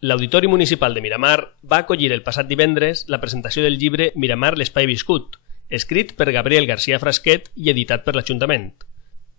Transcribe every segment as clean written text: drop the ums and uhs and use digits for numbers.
L'Auditori Municipal de Miramar va acollir el passat divendres la presentació del llibre Miramar l'espai viscut, escrit per Gabriel García Frasquet i editat per l'Ajuntament.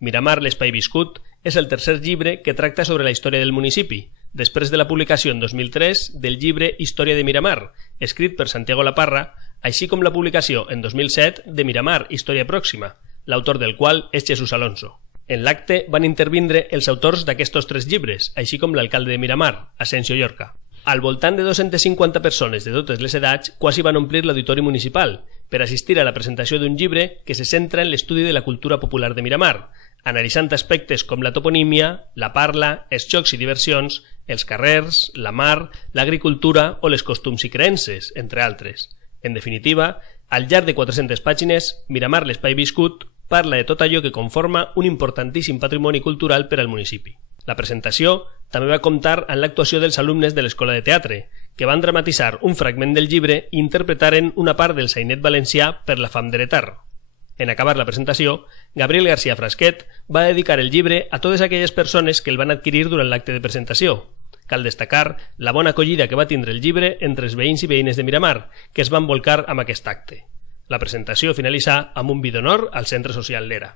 Miramar l'espai viscut és el tercer llibre que tracta sobre la història del municipi, després de la publicació en 2003 del llibre Història de Miramar, escrit per Santiago Laparra, així com la publicació en 2007 de Miramar, Història Pròxima, l'autor del qual és Jesús Alonso. En l'acte van intervindre els autors d'aquests tres llibres, així com l'alcalde de Miramar, Asensio Llorca. Al voltant de 250 persones de totes les edats quasi van omplir l'auditori municipal per assistir a la presentació d'un llibre que se centra en l'estudi de la cultura popular de Miramar, analitzant aspectes com la toponímia, la parla, els jocs i diversions, els carrers, la mar, l'agricultura o les costums i creences, entre altres. En definitiva, al llarg de 400 pàgines, Miramar l'espai viscut parla de tot allò que conforma un importantíssim patrimoni cultural per al municipi. La presentació també va comptar amb l'actuació dels alumnes de l'Escola de Teatre, que van dramatitzar un fragment del llibre i interpretaren una part del sainet valencià per la fam d'heretar. En acabar la presentació, Gabriel García Frasquet va dedicar el llibre a totes aquelles persones que el van adquirir durant l'acte de presentació. Cal destacar la bona acollida que va tindre el llibre entre els veïns i veïnes de Miramar, que es van volcar amb aquest acte. La presentació finalitzà amb un vi d'honor al Centre Social Lera.